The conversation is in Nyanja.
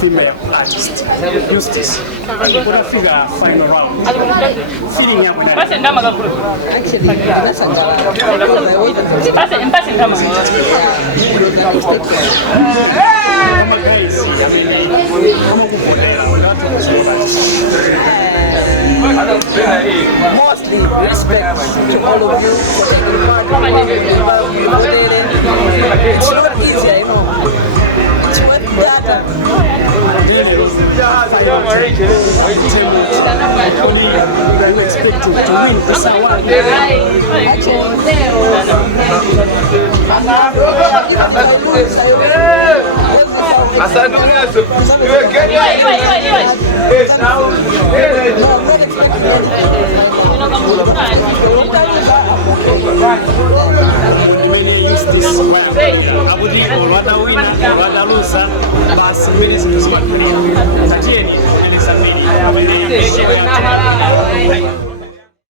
female artist Eustice. Kuna figure final round. Feeling yangu ni. Basi ndama kakuru. Basi ndama. Mostly respect to all of you for taking part in it's not easy, you know. It's worth data. Expected to win this award. Many use this way. I would rather win, rather lose, but many things.